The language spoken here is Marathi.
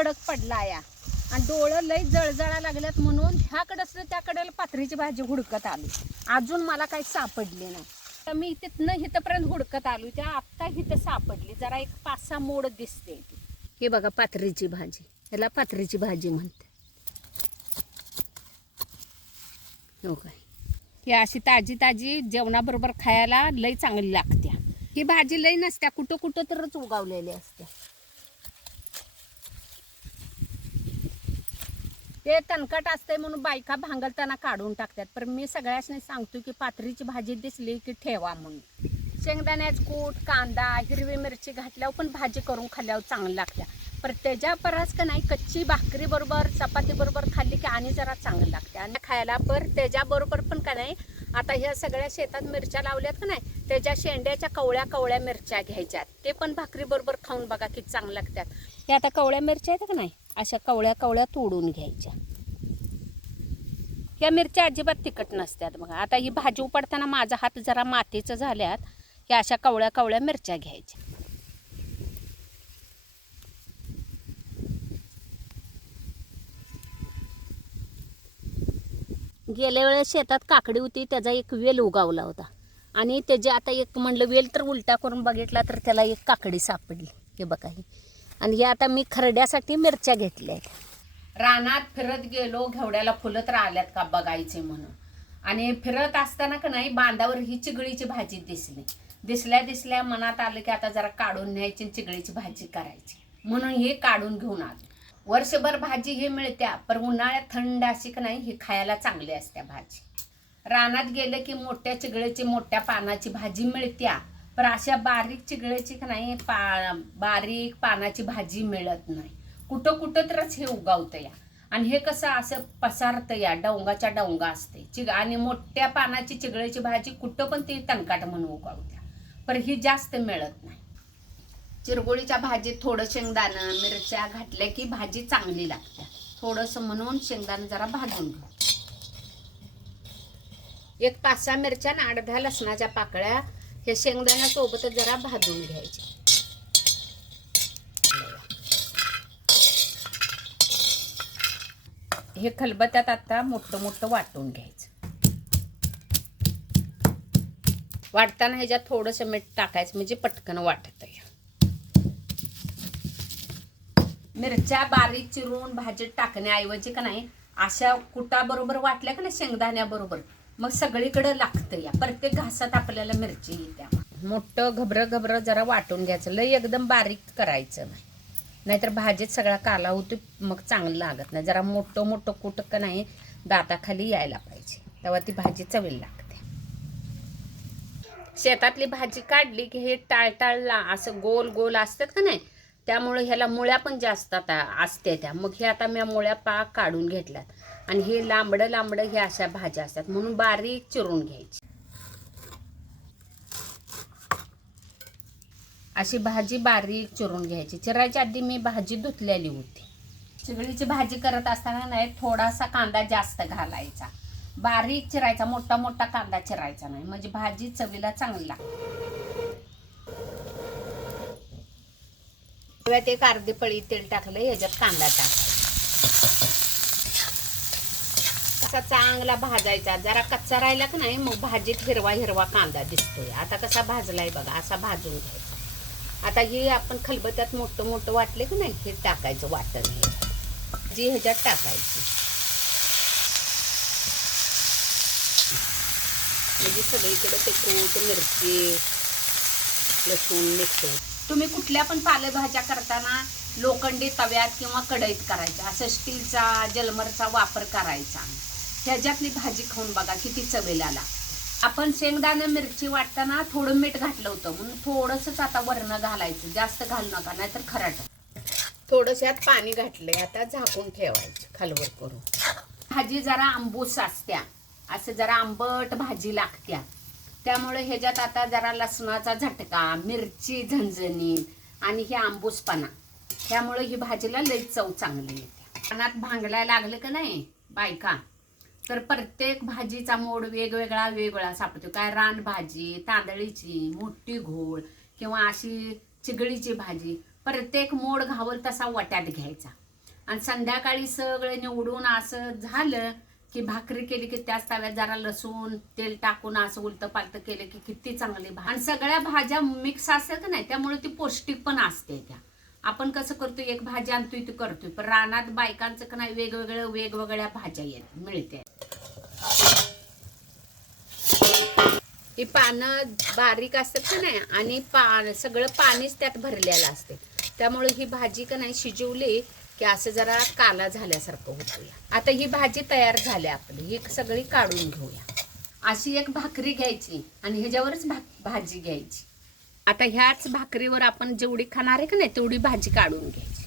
कडक पडला या आणि डोळं लई जळजळा लागल्यात म्हणून ह्याकडं त्याकडेला पाथरीची भाजी हुडकत आली. अजून मला काही सापडली नाही. तर मी तिथनं इथंपर्यंत हुडकत आलो. त्या आत्ता इथं सापडली. जरा एक 5-6 मोड दिसते. हे बघा पाथरीची भाजी. ह्याला पाथरीची भाजी म्हणते. हो काय, ही अशी ताजी ताजी जेवणाबरोबर खायला लई चांगली लागते. ही भाजी लई नसत्या, कुठं कुठं तरच उगावलेली असते. ते तणकट असते म्हणून बायका भांगलताना काढून टाकतात. पण मी सगळ्यांनी सांगतो की पाथरीची भाजी दिसली की ठेवा म्हणून. शेंगदाण्याचं कूट, कांदा, हिरवी मिरची घातल्यावर पण भाजी करून खाल्ल्यावर चांगली लागते. पण त्याच्या परस का नाही कच्ची भाकरी बरोबर चपाती बरोबर खाल्ली की आणि जरा चांगलं लागते आणि खायला. पर त्याच्याबरोबर पण का नाही, आता ह्या सगळ्या शेतात मिरच्या लावल्यात का नाही, त्याच्या शेंड्याच्या कवळ्या कवळ्या मिरच्या घ्यायच्यात. ते पण भाकरी बरोबर खाऊन बघा किती चांगलं लागतात. हे आता कवळ्या मिरच्या आहेत का नाही, अशा कवळ्या कवळ्या तोडून घ्यायच्या. या मिरच्या अजिबात तिखट नसतात बघा. आता ही भाजी उपडताना माझा हात जरा मातीचं झाल्यात. ह्या अशा कवळ्या कवळ्या मिरच्या घ्यायच्या. गेल्या वेळेस शेतात काकडी होती, त्याचा एक वेल उगावला होता आणि त्याचे आता एक म्हणलं वेल तर उलटा करून बघितला तर त्याला एक काकडी सापडली. हे बघा ही. आणि हे आता मी खरड्यासाठी मिरच्या घेतल्या आहेत. रानात फिरत गेलो, घेवड्याला फुलं तर आल्यात का बघायचे म्हणून. आणि फिरत असताना का नाही बांधावर ही चिगळीची भाजी दिसली. दिसल्या मनात आलं की आता जरा काढून न्यायची चिगळीची भाजी करायची म्हणून हे काढून घेऊन आलो. वर्षभर भाजी हे मिळत्या, पण उन्हाळ्यात थंड अशी का नाही ही खायला चांगली असत्या भाजी. रानात गेलं की मोठ्या चिगळीची मोठ्या पानाची भाजी मिळत्या, पण अशा बारीक चिगळीची का नाही बारीक पानाची भाजी मिळत नाही. कुठं कुठं तरच हे उगावतं या. आणि हे कसं असं पसारतं या, डोंगाच्या डोंगा असते आणि मोठ्या पानाची चिगळीची भाजी कुठं पण ती तणकाट म्हणून उगावत्या, पण ही जास्त मिळत नाही. चिरगोळीच्या भाजीत थोडं शेंगदाणं मिरच्या घातल्या की भाजी चांगली लागते. थोडंसं म्हणून शेंगदाणं जरा भाजून घेऊ. एक 5-6 मिरच्या आणि 8-10 लसणाच्या पाकळ्या हे शेंगदाण्यासोबतच जरा भाजून घ्यायचे. हे खलबत्यात आता मोठं मोठं वाटून घ्यायचं. वाटताना ह्याच्यात थोडंसं मीठ टाकायचं म्हणजे पटकन वाटत. मिरच्या बारीक चिरून भाजीत टाकण्याऐवजी का नाही अशा कुटाबरोबर वाटल्या का नाही शेंगदाण्याबरोबर, मग सगळीकडे लागतं या. प्रत्येक घासात आपल्याला मिरची येत्या. मोठं घबरं जरा वाटून घ्यायचं. लई एकदम बारीक करायचं नाही, नाहीतर भाजीत सगळा काला होतो, मग चांगलं लागत नाही. जरा मोठं कुट का नाही दाताखाली यायला पाहिजे, तेव्हा ती भाजी चवीला लागते. शेतातली भाजी काढली की हे टाळटाळला असं गोल गोल असतात का नाही, त्यामुळे ह्याला मुळ्या पण जास्त आता असते त्या. मग हे आता मी मुळ्या पाक काढून घेतल्यात आणि हे लांबडं हे अशा भाज्या असतात म्हणून बारीक चिरून घ्यायची. अशी भाजी बारीक चिरून घ्यायची. चिरायच्या आधी मी भाजी धुतलेली होती. चिगळीची भाजी करत असताना नाही थोडासा कांदा जास्त घालायचा, बारीक चिरायचा. मोठा कांदा चिरायचा नाही, म्हणजे भाजी चवीला चांगली लागते. एक अर्धी पळी तेल टाकलं, ह्याच्यात कांदा टाकायचा. असा चांगला भाजायचा. जरा कच्चा राहिला का नाही मग भाजीत हिरवा कांदा दिसतोय. आता कसा भाजलाय बघा, असा भाजून घ्यायचा. आता हे आपण खलबत्यात मोठं वाटले का नाही हे टाकायचं वाटण. हे जी ह्याच्यात टाकायची म्हणजे सगळीकडे ते कूट मिरची लसूण मिक्स. तुम्ही कुठल्या पण पालेभाज्या करताना लोखंडी तव्यात किंवा कढईत करायच्या, असं स्टीलचा जलमरचा वापर करायचा. ह्याच्यातली भाजी खाऊन बघा किती चवीला लागते. आपण शेंगदाणे मिरची वाटताना थोडं मीठ घातलं होतं म्हणून थोडंसंच आता वरण घालायचं, जास्त घालू नका नाहीतर खराट. थोडंसं यात पाणी घातलंय, आता झाकून ठेवायचं खालवर करून. भाजी जरा आंबूस असत्या, असं जरा आंबट भाजी लागत्या, त्यामुळे ह्याच्यात आता जरा लसणाचा झटका, मिरची झणझणीत आणि हे आंबूसपणा, त्यामुळे ही भाजीला लई चव चांगली येते. पानात भांगलाय लागलं का नाही बायका तर प्रत्येक भाजीचा मोड वेगवेगळा सापडतो. काय रानभाजी, तांदळीची, मोठी घोळ किंवा अशी चिगळीची भाजी, प्रत्येक मोड घावल तसा वट्यात घ्यायचा आणि संध्याकाळी सगळं निवडून असं झालं की भाकरी केली की त्याच तव्यात जरा लसूण तेल टाकून असं उलट पालट केलं की किती चांगली भाजी. आणि सगळ्या भाज्या मिक्स असतात का नाही, त्यामुळे ती पौष्टिक पण असते. त्या आपण कसं करतो, एक भाजी आणतोय ती करतोय, पण रानात बायकांचं का नाही वेगवेगळ्या भाज्या मिळते. ही पानं बारीक असतात का नाही, आणि सगळं पाणीच त्यात भरलेलं असते, त्यामुळे ही भाजी का नाही शिजवली की असं जरा काला झाल्यासारखं होतं. आता ही भाजी तयार झाली आपली, ही सगळी काढून घेऊया. अशी एक भाकरी घ्यायची आणि ह्याच्यावरच भाजी घ्यायची. आता ह्याच भाकरीवर आपण जेवढी खाणार आहे का नाही तेवढी भाजी काढून घ्यायची.